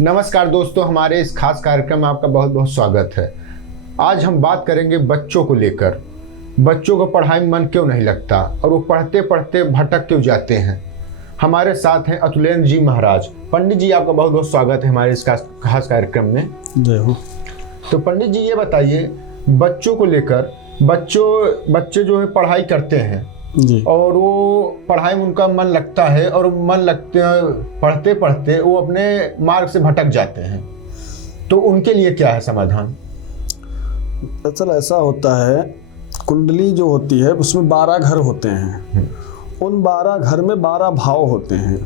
नमस्कार दोस्तों, हमारे इस खास कार्यक्रम में आपका बहुत बहुत स्वागत है। आज हम बात करेंगे बच्चों को लेकर। बच्चों को पढ़ाई में मन क्यों नहीं लगता और वो पढ़ते पढ़ते भटक क्यों जाते हैं। हमारे साथ हैं अतुलेंद्र जी महाराज। पंडित जी, आपका बहुत बहुत स्वागत है हमारे इस खास कार्यक्रम में। जय हो। तो पंडित जी ये बताइए, बच्चों को लेकर बच्चे जो है पढ़ाई करते हैं जी। और वो पढ़ाई में उनका मन लगता है और पढ़ते पढ़ते वो अपने मार्ग से भटक जाते हैं, तो उनके लिए क्या है समाधान? दरअसल ऐसा होता है, कुंडली जो होती है उसमें 12 घर होते हैं। उन 12 घर में 12 भाव होते हैं।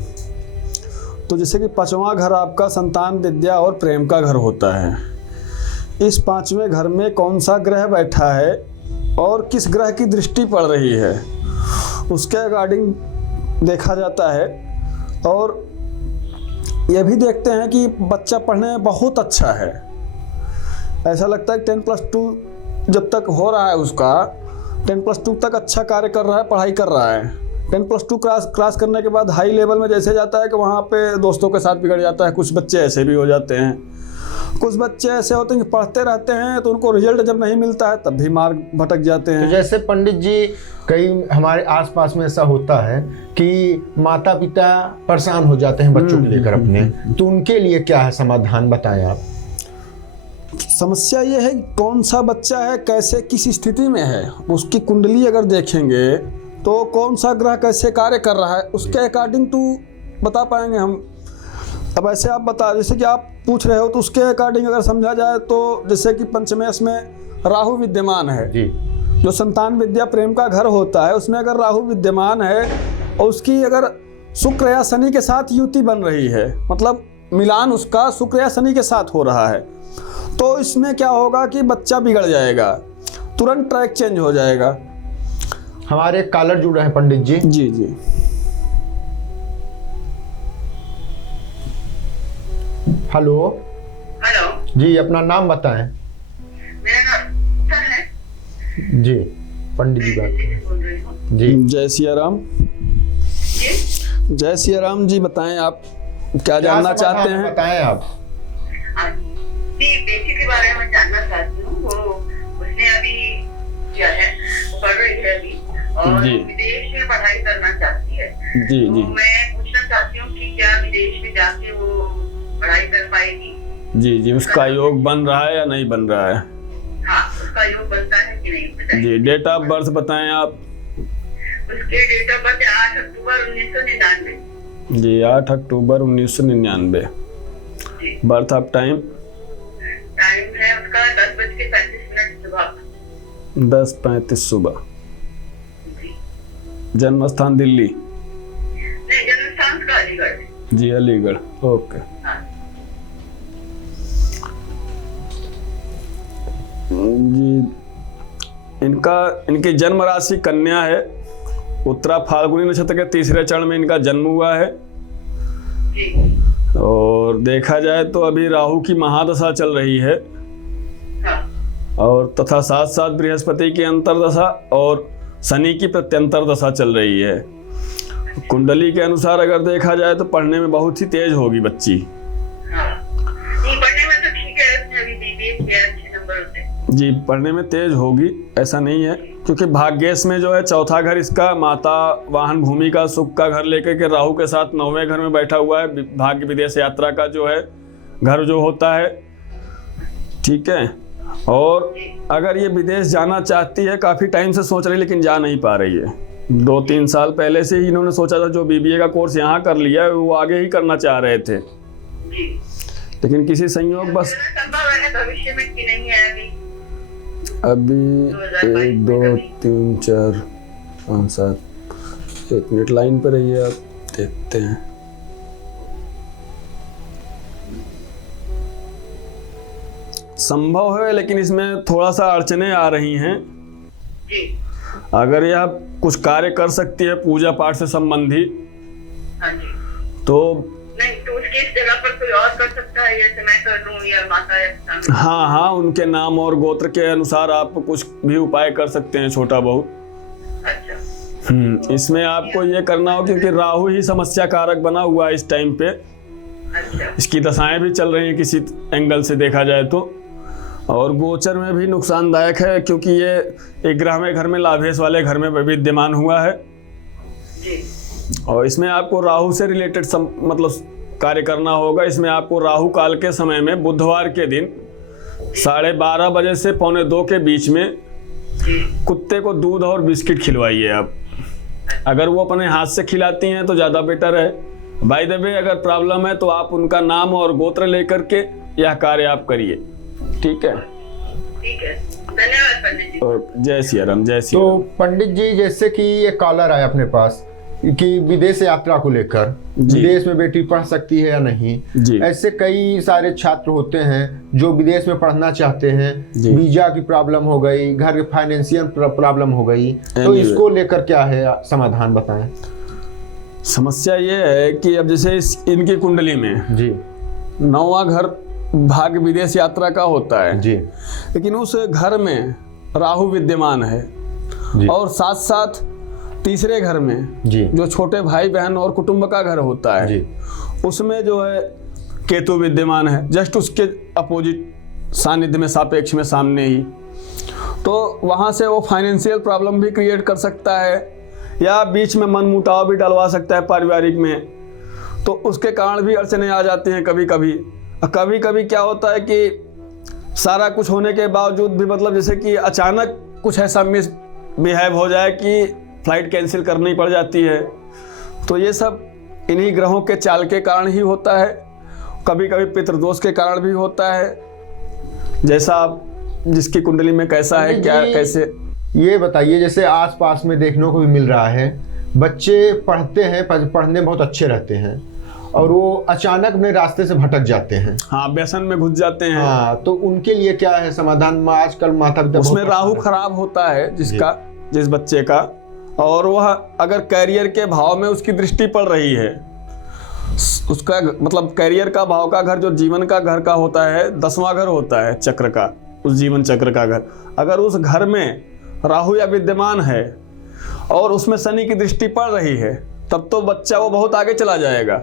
तो जैसे कि 5वां घर आपका संतान, विद्या और प्रेम का घर होता है। इस 5वें घर में कौन सा ग्रह बैठा है और किस ग्रह की दृष्टि पड़ रही है, उसके अकॉर्डिंग देखा जाता है। और यह भी देखते हैं कि बच्चा पढ़ने में बहुत अच्छा है। ऐसा लगता है कि 10+2 जब तक हो रहा है उसका, 10+2 तक अच्छा कार्य कर रहा है, पढ़ाई कर रहा है। 10+2 क्रॉस करने के बाद हाई लेवल में जैसे जाता है कि वहाँ पे दोस्तों के साथ बिगड़ जाता है। कुछ बच्चे ऐसे भी हो जाते हैं। कुछ बच्चे ऐसे होते हैं कि पढ़ते रहते हैं तो उनको रिजल्ट जब नहीं मिलता है तब भी मार्ग भटक जाते हैं। तो जैसे पंडित जी, कई हमारे आसपास में ऐसा होता है कि माता पिता परेशान हो जाते हैं बच्चों को लेकर अपने, तो उनके लिए क्या है समाधान, बताएं आप। समस्या ये है कि कौन सा बच्चा है, कैसे किस स्थिति में है, उसकी कुंडली अगर देखेंगे तो कौन सा ग्रह कैसे कार्य कर रहा है उसके अकॉर्डिंग तो बता पाएंगे हम। अब ऐसे आप बता, जैसे कि आप पूछ रहे हो तो उसके अकॉर्डिंग अगर समझा जाए तो जैसे कि पंचमेश में राहु विद्यमान है जी, जो संतान, विद्या, प्रेम का घर होता है, उसमें अगर राहु विद्यमान है और उसकी अगर शुक्र या शनि के साथ युति बन रही है, मतलब मिलान उसका शुक्र या शनि के साथ हो रहा है, तो इसमें क्या होगा कि बच्चा बिगड़ जाएगा, तुरंत ट्रैक चेंज हो जाएगा। हमारे कॉलर जुड़ रहे हैं पंडित जी। जी जी। हेलो। हेलो जी, अपना नाम बताएं। मेरा नाम है जी, पंडित जी बात करें। बोल रही हूँ जी, जय सिया राम। जी। जय सिया राम जी, बताएं आप क्या जानना चाहते हैं। बताएं आप। जी, बेटी के बारे में जानना चाहती हूँ। वो उसने अभी किया है, वो पढ़ रही है अभी और जी। विदेश में पढ़ाई करना चाहती है। जी तो जी मैं पूछना चाहती हूँ कि क्या विदेश में जाके वो पढ़ाई कर पाएगी? जी जी, उसका योग बन रहा है या नहीं बन रहा है? हाँ, उसका योग बनता है कि नहीं बताइए। जी, डेट ऑफ बर्थ बताएं आप। उसके डेट ऑफ बर्थ 8 अक्टूबर 1999। जी, 8 अक्टूबर 1999। जी। बर्थ ऑफ टाइम टाइम है उसका 10:35 सुबह। 10:35 सुबह। जी। जन्म स्थान दिल्ली। नहीं, जन्म स्थान का अलीगढ़। जी, अलीगढ़। ओके। हाँ। जी, इनकी जन्म राशि कन्या है। उत्तरा फाल्गुनी नक्षत्र के 3रे चरण में इनका जन्म हुआ है। जी। और देखा जाए तो अभी राहु की महादशा चल रही है। हाँ। और तथा साथ साथ बृहस्पति की अंतरदशा और शनि की प्रत्यंतर दशा चल रही है। कुंडली के अनुसार अगर देखा जाए तो पढ़ने में बहुत ही तेज होगी बच्ची। हाँ। नहीं, पढ़ने में तो ठीक है, उसने अभी बीबीए किया, अच्छे नंबर होते हैं। जी, पढ़ने में तेज होगी, ऐसा नहीं है, क्योंकि भाग्येश में जो है 4था घर इसका माता, वाहन, भूमि का, सुख का घर लेकर के राहु के साथ 9वें घर में बैठा हुआ है। भाग्य विदेश यात्रा का जो है घर जो होता है, ठीक है। और अगर ये विदेश जाना चाहती है, काफ़ी टाइम से सोच रही है लेकिन जा नहीं पा रही है। 2-3 साल पहले से ही इन्होंने सोचा था, जो बीबीए का कोर्स यहाँ कर लिया है वो आगे ही करना चाह रहे थे, जी। लेकिन किसी संयोग बस संभव है भविष्य में कि नहीं है अभी 1 2 3 4 5 7 1 मिनट लाइन पर रहिए, आप देखते हैं। संभव है लेकिन इसमें थोड़ा सा अड़चने आ रही हैं। जी। अगर यह कुछ कार्य कर सकती है पूजा पाठ से संबंधी, हाँ जी। तो नहीं तो उसकी इस जगह पर कोई और कर सकता है, जैसे मैं कर दूं या माता या हाँ हाँ, उनके नाम और गोत्र के अनुसार आप कुछ भी उपाय कर सकते हैं, छोटा बहुत। अच्छा। इसमें आपको ये करना हो, क्योंकि राहु ही समस्या कारक बना हुआ है इस टाइम पे। अच्छा। इसकी दशाएं भी चल रही हैं किसी एंगल से देखा जाए तो, और गोचर में भी नुकसानदायक है क्योंकि ये एक ग्रह में घर में लाभेश वाले घर में विद्यमान हुआ है। जी। और इसमें आपको राहु से रिलेटेड मतलब कार्य करना होगा। इसमें आपको राहु काल के समय में बुधवार के दिन 12:30 बजे से 1:45 के बीच में जी। कुत्ते को दूध और बिस्किट खिलवाइए आप। अगर वो अपने हाथ से खिलाती हैं तो ज़्यादा बेटर है। बाय द वे अगर प्रॉब्लम है तो आप उनका नाम और गोत्र लेकर के यह कार्य आप करिए। ठीक है, ठीक है, धन्यवाद पंडित जी। और जय सिया राम, जय सिया तो राम। पंडित जी, जैसे कि ये कॉलर आया अपने पास कि विदेश यात्रा को लेकर, जी। विदेश में बेटी पढ़ सकती है या नहीं, जी। ऐसे कई सारे छात्र होते हैं जो विदेश में पढ़ना चाहते हैं, जी। वीजा की प्रॉब्लम हो गई, घर के फाइनेंशियल प्रॉब्लम हो गई, तो Anyway। इसको लेकर क्या है समाधान बताएं। समस्या ये है कि अब जैसे इनकी कुंडली में जी 9वां घर भाग्य विदेश यात्रा का होता है, जी लेकिन उस घर में राहु विद्यमान है जी और साथ साथ तीसरे घर में जी जो छोटे भाई बहन और कुटुंब का घर होता है, जी उसमें जो है केतु विद्यमान है, जस्ट उसके अपोजिट सानिध्य में, सापेक्ष में, सामने ही। तो वहाँ से वो फाइनेंशियल प्रॉब्लम भी क्रिएट कर सकता है या बीच में मनमुटाव भी डलवा सकता है पारिवारिक में। तो उसके कारण भी अड़चने आ जाती हैं कभी कभी। कभी कभी क्या होता है कि सारा कुछ होने के बावजूद भी मतलब जैसे कि अचानक कुछ ऐसा मिस बिहेव हो जाए कि फ्लाइट कैंसिल करनी पड़ जाती है। तो ये सब इन्हीं ग्रहों के चाल के कारण ही होता है। कभी कभी पितृदोष के कारण भी होता है। जैसा आप जिसकी कुंडली में कैसा है, क्या कैसे। ये बताइए, जैसे आसपास में देखने को भी मिल रहा है, बच्चे पढ़ते हैं, पढ़ने में बहुत अच्छे रहते हैं और वो अचानक अपने रास्ते से भटक जाते हैं। हाँ, व्यसन में घुस जाते हैं। हाँ, तो उनके लिए क्या है समाधान। आजकल माता पिता उसमें राहु खराब होता है जिस बच्चे का, और वह अगर कैरियर के भाव में उसकी दृष्टि पड़ रही है, उसका मतलब कैरियर का भाव का घर जो जीवन का घर का होता है, 10वां घर होता है चक्र का, उस जीवन चक्र का घर, अगर उस घर में राहु या विद्यमान है और उसमें शनि की दृष्टि पड़ रही है, तब तो बच्चा वो बहुत आगे चला जाएगा।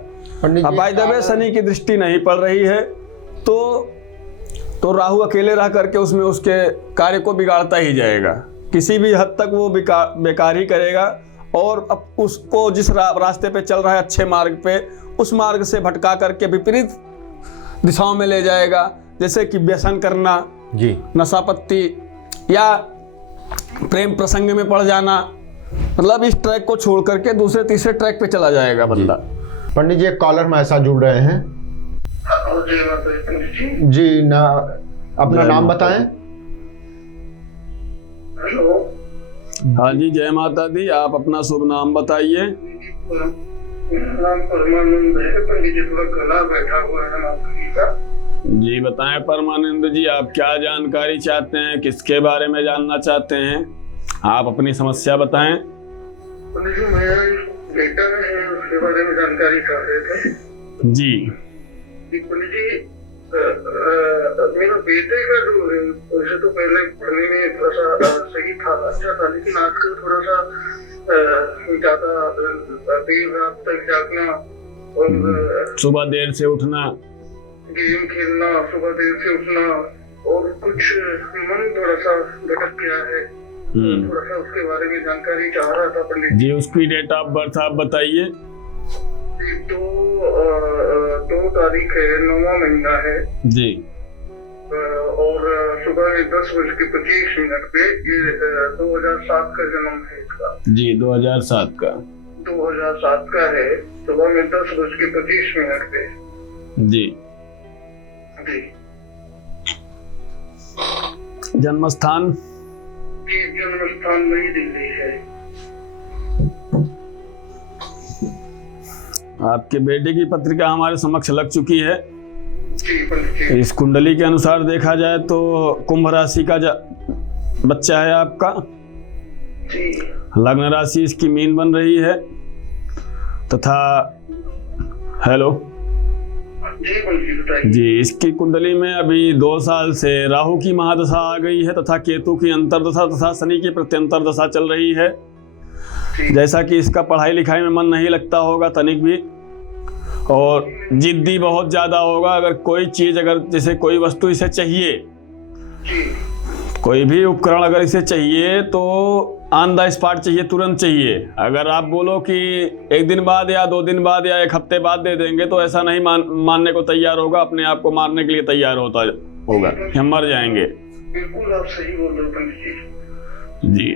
अब बाय द वे शनि की दृष्टि नहीं पड़ रही है तो राहु अकेले रह करके उसमें उसके कार्य को बिगाड़ता ही जाएगा। किसी भी हद तक वो बेकार ही करेगा और अब उसको जिस रास्ते पे चल रहा है, अच्छे मार्ग पे, उस मार्ग से भटका करके विपरीत दिशाओं में ले जाएगा। जैसे कि व्यसन करना, जी, नशापत्ती या प्रेम प्रसंग में पड़ जाना, मतलब इस ट्रैक को छोड़ करके दूसरे तीसरे ट्रैक पे चला जाएगा बंदा। पंडित जी, एक कॉलर हमारे साथ जुड़ रहे हैं। जी ना, अपना नाम बताएं। हेलो। हाँ जी, जय माता दी। आप अपना शुभ नाम बताइए। मेरा नाम परमानंद है। पंडित जी थोड़ा गला बैठा हुआ है नौकरी का। जी बताएं परमानंद जी, आप क्या जानकारी चाहते हैं, किसके बारे में जानना चाहते हैं, आप अपनी समस्या बताएं। पंडित जी, मेरा बेटा है, उसके बारे में जानकारी चाह रहे थे। जी पंडित जी, मेरे बेटे का जो है, वैसे तो पहले पढ़ने में थोड़ा सा सही था, अच्छा था, लेकिन आजकल थोड़ा सा ज्यादा देर रात तक जागना और सुबह देर से उठना, गेम खेलना, सुबह देर से उठना और कुछ मन थोड़ा सा भटक गया है। थोड़ा सा उसके बारे में जानकारी चाह रहा था पंडित जी। उसकी डेट ऑफ बर्थ आप बताइए। 2 तारीख है, 9वां महीना है जी, और सुबह में 10:25 पे, ये 2007 का जन्म है इसका। जी 2007 का। 2007 का है, सुबह में 10:25 पे। जी जी। जन्म स्थान? जी, जन्म स्थान नई दिल्ली है। आपके बेटे की पत्रिका हमारे समक्ष लग चुकी है। जी पंडित जी। इस कुंडली के अनुसार देखा जाए तो कुंभ राशि का बच्चा है आपका। जी। लग्न राशि इसकी मीन बन रही है तथा हेलो जी पंडित जी, बताइए। जी, इसकी कुंडली में अभी 2 साल से राहु की महादशा आ गई है तथा केतु की अंतर्दशा तथा शनि की प्रत्यंतर दशा चल रही है। जैसा कि इसका पढ़ाई लिखाई में मन नहीं लगता होगा तनिक भी, और जिद्दी बहुत ज़्यादा होगा। अगर कोई चीज़, अगर जैसे कोई वस्तु इसे चाहिए, जी कोई भी उपकरण अगर इसे चाहिए तो ऑन द स्पॉट चाहिए, तुरंत चाहिए। अगर आप बोलो कि 1 दिन बाद या 2 दिन बाद या 1 हफ्ते बाद दे देंगे तो ऐसा नहीं मानने को तैयार होगा, अपने आप को मारने के लिए तैयार होगा कि हम मर जाएंगे। बिल्कुल आप सही बोल रहे हो पंडित जी। जी,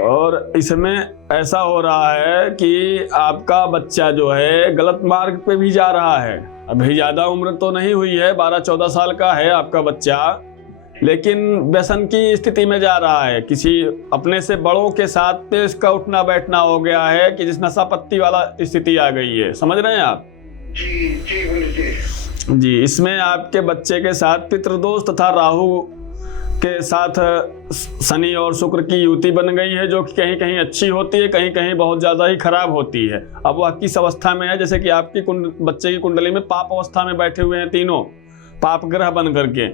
और इसमें ऐसा हो रहा है कि आपका बच्चा जो है गलत मार्ग पे भी जा रहा है। अभी ज़्यादा उम्र तो नहीं हुई है, 12-14 साल का है आपका बच्चा, लेकिन व्यसन की स्थिति में जा रहा है। किसी अपने से बड़ों के साथ इसका उठना बैठना हो गया है कि जिस नशा पत्ती वाला स्थिति आ गई है। समझ रहे हैं आप? जी जी पंडित जी, इसमें आपके बच्चे के साथ पितृदोष तथा राहु के साथ शनि और शुक्र की युति बन गई है, जो कि कहीं कहीं अच्छी होती है, कहीं कहीं बहुत ज़्यादा ही खराब होती है। अब वह किस अवस्था में है, जैसे कि आपकी बच्चे की कुंडली में पाप अवस्था में बैठे हुए हैं तीनों पाप ग्रह बन करके,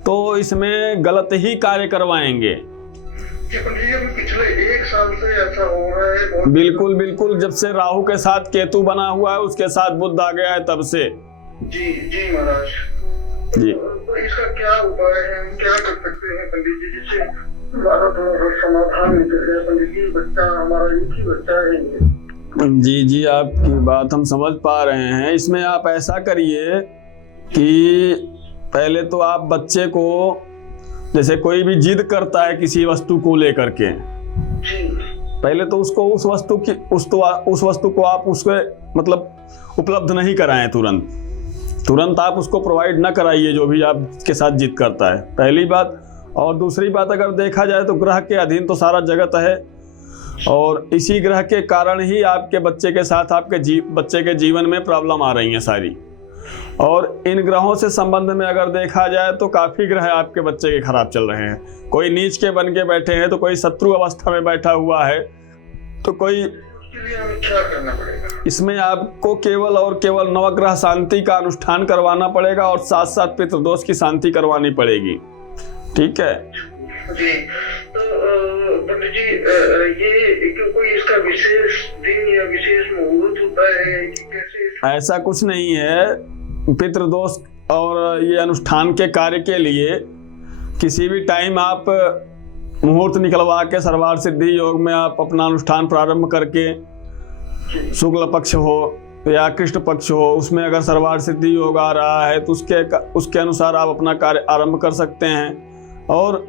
तो इसमें गलत ही कार्य करवाएंगे। जी पंडित जी, अभी पिछले 1 साल से ऐसा हो रहा है बहुत। बिल्कुल बिल्कुल, जब से राहु के साथ केतु बना हुआ है, उसके साथ बुध आ गया है, तब से। जी जी महाराज जी, तो इसका क्या उपाय है, हम क्या कर सकते हैं पंडित जी, जिससे हमारा थोड़ा समाधान निकल जाए पंडित जी? बच्चा हमारा एक ही बच्चा है। जी जी, आपकी बात हम समझ पा रहे हैं। इसमें आप ऐसा करिए कि पहले तो आप बच्चे को, जैसे कोई भी जिद करता है किसी वस्तु को लेकर के, जी पहले तो उसको उस वस्तु को आप उसके मतलब उपलब्ध नहीं कराएं तुरंत आप उसको प्रोवाइड ना कराइए जो भी आपके साथ जिद करता है, पहली बात। और दूसरी बात, अगर देखा जाए तो ग्रह के अधीन तो सारा जगत है, और इसी ग्रह के कारण ही आपके बच्चे के साथ आपके बच्चे के जीवन में प्रॉब्लम आ रही हैं सारी। और इन ग्रहों से संबंध में अगर देखा जाए तो काफ़ी ग्रह आपके बच्चे के खराब चल रहे हैं। कोई नीच के बन के बैठे हैं, तो कोई शत्रु अवस्था में बैठा हुआ है, तो कोई। इसके लिए हमें क्या करना पड़ेगा? इसमें आपको केवल और केवल नवग्रह शांति का अनुष्ठान करवाना पड़ेगा, और साथ साथ पितृदोष की शांति करवानी पड़ेगी। ठीक है जी, तो पंडित जी, ये कोई इसका विशेष दिन या विशेष मुहूर्त होता है कि कैसे? ऐसा कुछ नहीं है। पितृदोष और ये अनुष्ठान के कार्य के लिए किसी भी टाइम आप मुहूर्त निकलवा के सर्वार सिद्धि योग में आप अपना अनुष्ठान प्रारंभ करके, शुक्ल पक्ष हो या कृष्ण पक्ष हो, उसमें अगर सर्वार सिद्धि योग आ रहा है तो उसके अनुसार आप अपना कार्य आरंभ कर सकते हैं। और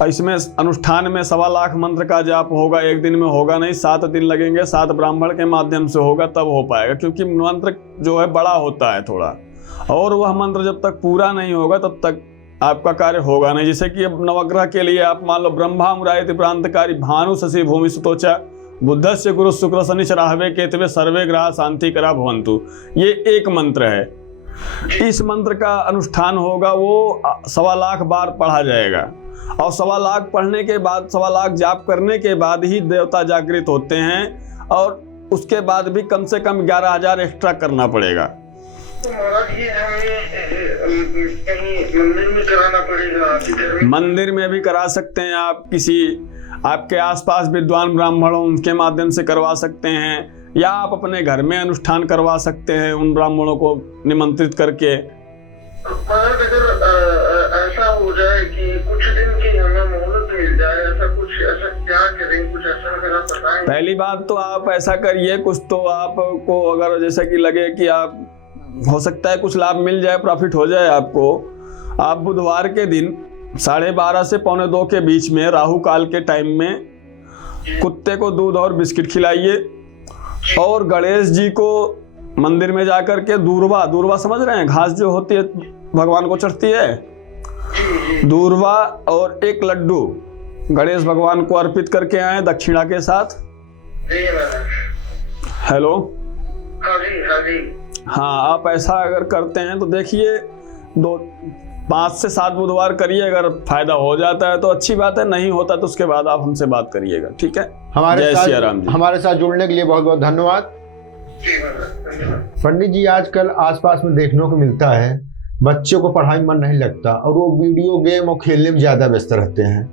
इसमें अनुष्ठान में 1.25 लाख मंत्र का जाप होगा, 1 दिन में होगा नहीं, 7 दिन लगेंगे, 7 ब्राह्मण के माध्यम से होगा तब हो पाएगा, क्योंकि मंत्र जो है बड़ा होता है थोड़ा, और वह मंत्र जब तक पूरा नहीं होगा तब तक आपका कार्य होगा नहीं। जैसे कि अब नवग्रह के लिए आप मान लो ब्रह्मा मुरायति प्रांतकारी भानु शशि भूमि सुतोचा बुद्धस्य गुरु शुक्र शनि राहवे केतवे सर्वे ग्रह शांति करा भवंतु, ये एक मंत्र है। इस मंत्र का अनुष्ठान होगा, वो 1.25 लाख बार पढ़ा जाएगा, और 1.25 लाख पढ़ने के बाद, 1.25 लाख जाप करने के बाद ही देवता जागृत होते हैं, और उसके बाद भी कम से कम 11,000 एक्स्ट्रा करना पड़ेगा। तो महाराज ये हमें कहीं मंदिर में कराना पड़ेगा? मंदिर में भी करा सकते हैं आप, किसी आपके आसपास विद्वान ब्राह्मण हो उनके माध्यम से करवा सकते हैं, या आप अपने घर में अनुष्ठान करवा सकते हैं उन ब्राह्मणों को निमंत्रित करके। महाराज अगर ऐसा हो जाए कि कुछ दिन की हमें मोहलत मिल जाए, ऐसा क्या करें, कुछ ऐसा अगर आप बताएं? पहली बात तो आप ऐसा करिए, कुछ तो आपको अगर जैसे कि लगे कि आप हो सकता है कुछ लाभ मिल जाए, प्रॉफिट हो जाए आपको, आप बुधवार के दिन 12:30 से 1:45 के बीच में राहु काल के टाइम में कुत्ते को दूध और बिस्किट खिलाइए, और गणेश जी को मंदिर में जाकर के दूर्वा समझ रहे हैं, घास जो होती है भगवान को चढ़ती है, दूर्वा और 1 लड्डू गणेश भगवान को अर्पित करके आए दक्षिणा के साथ। हेलो, हाँ जी। हाँ, आप ऐसा अगर करते हैं तो देखिए 5 से 7 बुधवार करिए, अगर फायदा हो जाता है तो अच्छी बात है, नहीं होता तो उसके बाद आप हमसे बात करिएगा। ठीक है, हमारे साथ जुड़ने के लिए बहुत बहुत धन्यवाद। पंडित जी, आजकल आसपास में देखने को मिलता है बच्चों को पढ़ाई में मन नहीं लगता, और वो वीडियो गेम और खेलने में ज़्यादा व्यस्त रहते हैं,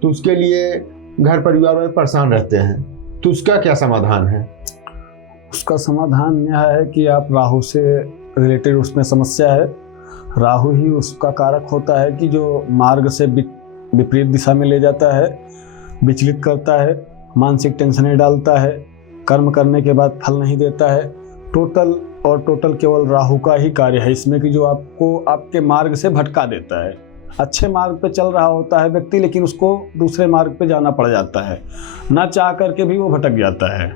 तो उसके लिए घर परिवार में परेशान रहते हैं, तो उसका क्या समाधान है? उसका समाधान यह है कि आप राहु से रिलेटेड उसमें समस्या है। राहु ही उसका कारक होता है कि जो मार्ग से विपरीत दिशा में ले जाता है, विचलित करता है, मानसिक टेंशनें डालता है, कर्म करने के बाद फल नहीं देता है। टोटल केवल राहु का ही कार्य है इसमें कि जो आपको आपके मार्ग से भटका देता है। अच्छे मार्ग पे चल रहा होता है व्यक्ति, लेकिन उसको दूसरे मार्ग पे जाना पड़ जाता है, ना चाह करके भी वो भटक जाता है।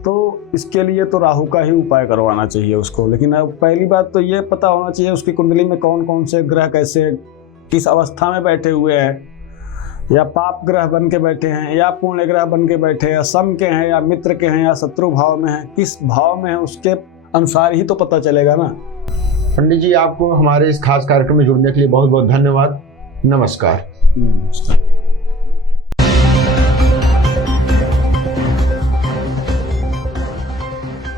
तो इसके लिए तो राहु का ही उपाय करवाना चाहिए उसको। लेकिन अब पहली बात तो ये पता होना चाहिए उसकी कुंडली में कौन कौन से ग्रह कैसे किस अवस्था में बैठे हुए हैं, या पाप ग्रह बन के बैठे हैं, या पुण्य ग्रह बन के बैठे हैं, या सम के हैं, या मित्र के हैं, या शत्रु भाव में हैं, किस भाव में है उसके अनुसार ही तो पता चलेगा ना। पंडित जी, आपको हमारे इस खास कार्यक्रम में जुड़ने के लिए बहुत बहुत धन्यवाद। नमस्कार।